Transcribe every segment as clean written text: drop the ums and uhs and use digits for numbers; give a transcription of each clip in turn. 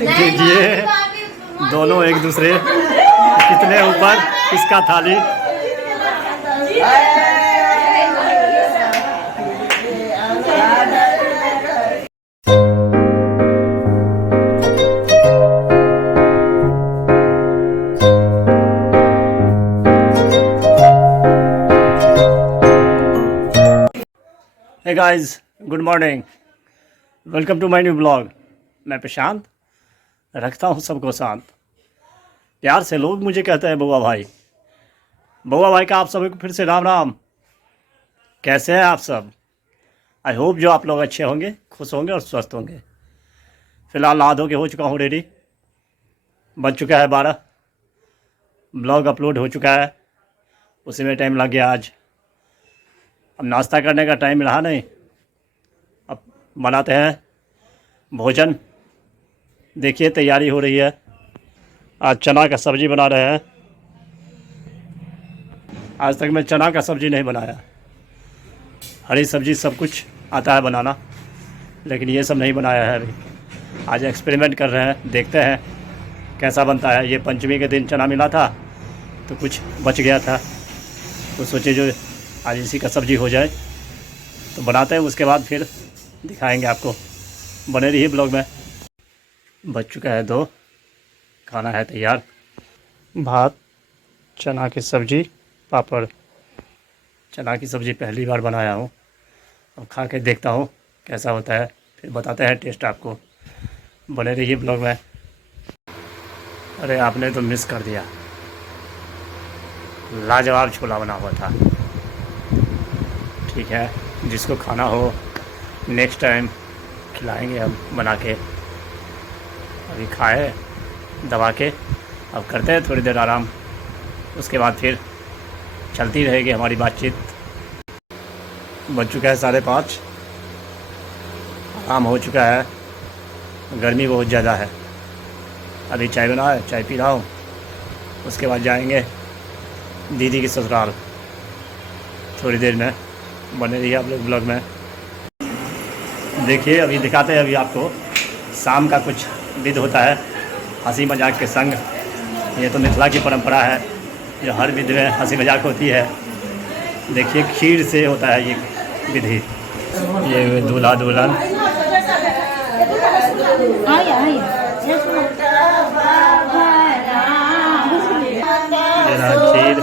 देखिए दोनों एक दूसरे कितने ऊपर, किसका थाली। Hey guys, good morning, welcome to my new blog. मैं प्रशांत, रखता हूँ सबको शांत। प्यार से लोग मुझे कहते हैं बउआ भाई। बउआ भाई का आप सभी को फिर से राम राम। कैसे हैं आप सब? आई होप जो आप लोग अच्छे होंगे, खुश होंगे और स्वस्थ होंगे। फ़िलहाल नहा धो के हो चुका हूँ रेडी। बज चुका है 12, ब्लॉग अपलोड हो चुका है, उसी में टाइम लग गया आज। अब नाश्ता करने का टाइम रहा नहीं, अब बनाते हैं भोजन। देखिए तैयारी हो रही है। आज चना का सब्ज़ी बना रहे हैं। आज तक मैं चना का सब्ज़ी नहीं बनाया। हरी सब्ज़ी सब कुछ आता है बनाना, लेकिन ये सब नहीं बनाया है अभी। आज एक्सपेरिमेंट कर रहे हैं, देखते हैं कैसा बनता है। ये पंचमी के दिन चना मिला था तो कुछ बच गया था, तो सोचे जो आज इसी का सब्ज़ी हो जाए तो बनाते हैं, उसके बाद फिर दिखाएंगे आपको। बने रहिए ब्लॉग में। बज चुका है 2, खाना है तैयार। भात, चना की सब्ज़ी, पापड़। चना की सब्ज़ी पहली बार बनाया हूँ, अब खा के देखता हूँ कैसा होता है, फिर बताते हैं टेस्ट आपको। बने रहिए ब्लॉग में। अरे आपने तो मिस कर दिया, लाजवाब छोला बना हुआ था। ठीक है, जिसको खाना हो नेक्स्ट टाइम खिलाएंगे हम बना के। अभी खाए दबा के, अब करते हैं थोड़ी देर आराम, उसके बाद फिर चलती रहेगी हमारी बातचीत। बज चुका है 5:30, आराम हो चुका है। गर्मी बहुत ज़्यादा है। अभी चाय बना है, चाय पी रहा हूँ, उसके बाद जाएंगे दीदी की ससुराल थोड़ी देर में। बने रहिए आप लोग ब्लॉग में। देखिए अभी दिखाते हैं अभी आपको शाम का कुछ विध होता है हंसी मजाक के संग। ये तो मिथिला की परंपरा है, जो हर विध में हंसी मजाक होती है। देखिए खीर से होता है ये विधि। ये दूल्हा दुल्हन, खीर,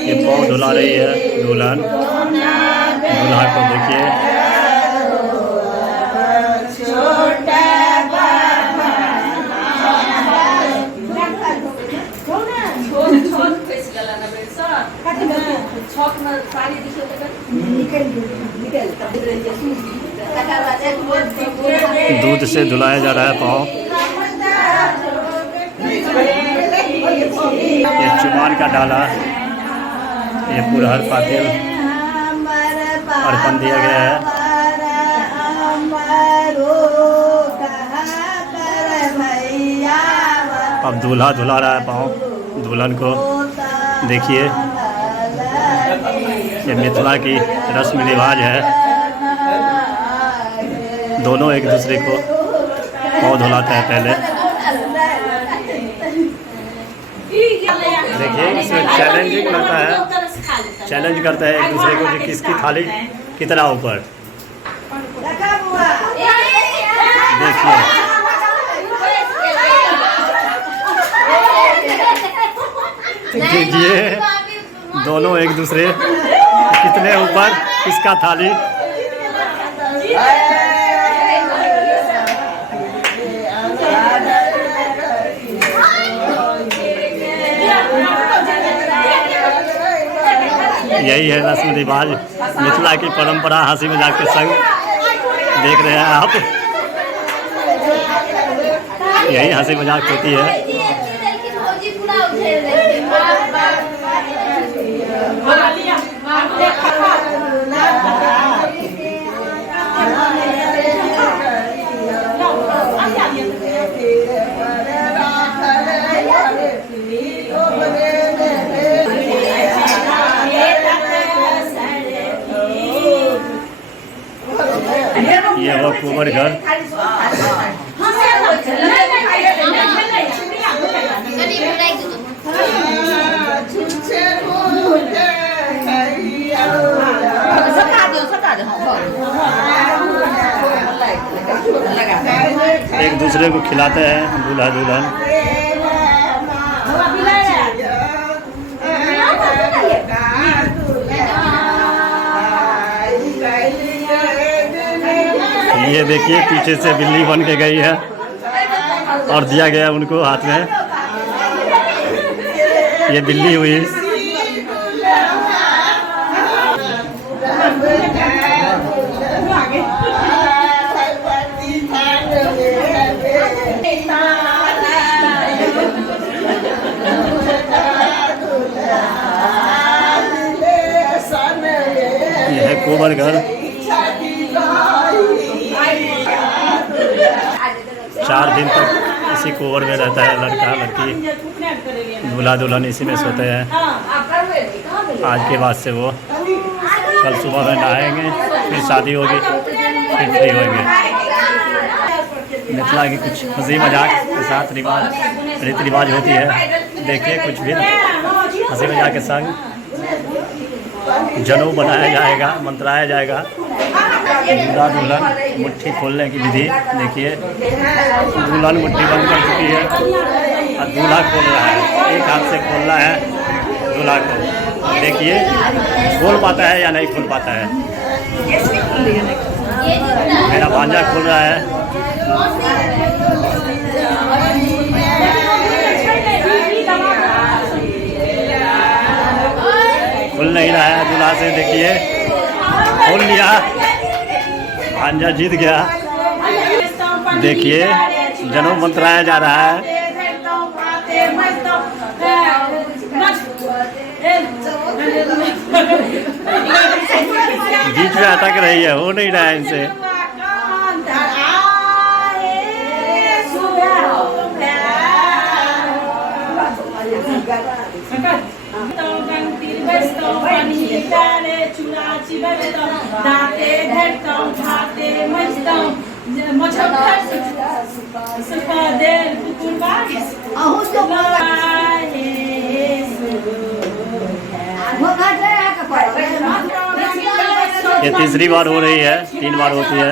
ये पाँव धुला रही है दुल्हन। दूल्हा को देखिए, दूध से धुलाया जा रहा है पाँव। ये चुमान का डाला, ये पुरहर पातिल अर्पण दिया गया है। अब दूल्हा धुला रहा है पाँव दुल्हन को। देखिए ये मिथिला की रस्म रिवाज है, दोनों एक दूसरे को पाँव धुलाते हैं पहले। देखिए इसमें चैलेंजिंग रहता है, चैलेंज करते हैं एक दूसरे को कि किसकी थाली कितना ऊपर। देखिए देखिए दोनों एक दूसरे कितने ऊपर, किसका थाली। यही है रस्म रिवाज, मिथिला की परंपरा, हंसी मजाक के संग। देख रहे हैं आप, यही हंसी मजाक होती है। ये वो कुंवर घर। एक दूसरे को खिलाते हैं दूल्हा दुल्हन। ये देखिए पीछे से बिल्ली बन के गई है और दिया गया उनको हाथ में। ये बिल्ली हुई। यह है कुंवर घर। 4 दिन तक इसी कुंवर में रहता है लड़का लड़की। दूल्हा दुल्हन इसी में सोते हैं। आज के बाद से वो कल सुबह में नहाएंगे, फिर शादी होगी, फिर फ्री होंगे। मिथिला की कुछ हंसी मजाक के साथ रीति रिवाज होती है। देखिए कुछ भी हंसी मजाक के संग जनेऊ बनाया जाएगा, मंत्राया जाएगा। दूल्हा दुल्हन मुट्ठी खोलने की विधि देखिए। दुल्हन मुट्ठी बंद कर चुकी है और दूल्हा खोल रहा है। एक हाथ से खोलना है दूल्हा को। देखिए खोल पाता है या नहीं खोल पाता है। मेरा भांजा खोल रहा है। खुल नहीं रहा है दूल्हा से। देखिए खोल लिया, भांजा जीत गया। देखिए जनेऊ मंत्राया जा रहा है। बीच में अटक रही है, हो नहीं रहा है इनसे। ये तीसरी बार हो रही है, 3 बार होती है।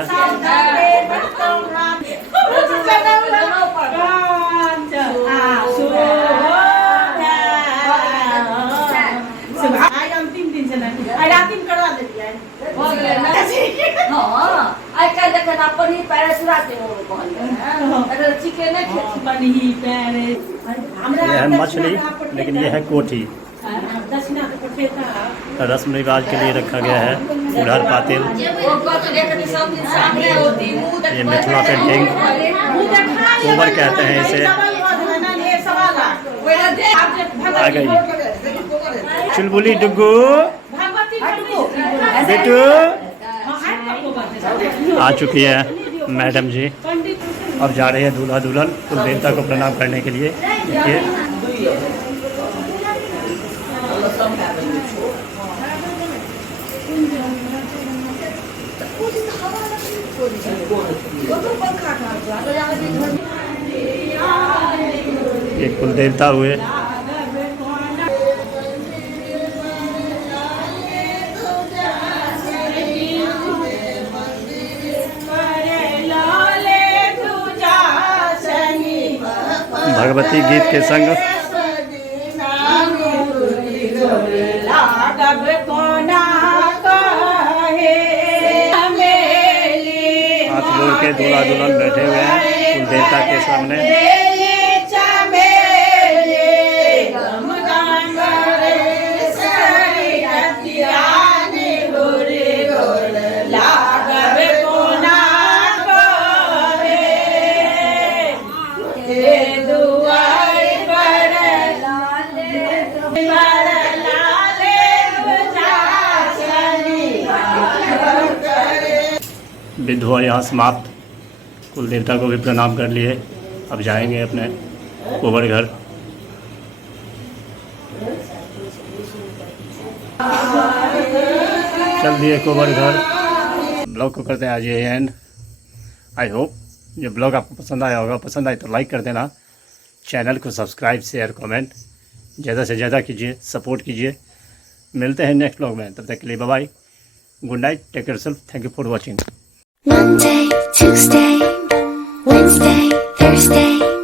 यह है मछली, लेकिन यह है कोठी। रस्म रिवाज के लिए रखा गया है। उड़हर पातिल, ये मिथिला पेंटिंग कुंवर कहते हैं इसे। आ गई चुलबुली डुगू बेटू आ चुकी है मैडम जी। अब जा रहे हैं दूल्हा दुल्हन कुल देवता को प्रणाम करने के लिए। देखिए ये कुल देवता हुए। भगवती गीत के संग हाथ जोड़ के दूल्हा दुल्हन बैठे हुए हैं कुल देवता के सामने। विध हुआ यहाँ समाप्त। कुल देवता को भी प्रणाम कर लिए। अब जाएंगे अपने कुंवर घर। चल दिए कुंवर घर। ब्लॉग को करते हैं आज ये एंड। आई होप ये ब्लॉग आपको पसंद आया होगा। पसंद आए तो लाइक कर देना, चैनल को सब्सक्राइब शेयर कमेंट ज़्यादा से ज़्यादा कीजिए, सपोर्ट कीजिए। मिलते हैं नेक्स्ट ब्लॉग में, तब तक के लिए bye bye, good night, take care self, thank you for watching. Monday, Tuesday, Wednesday, Thursday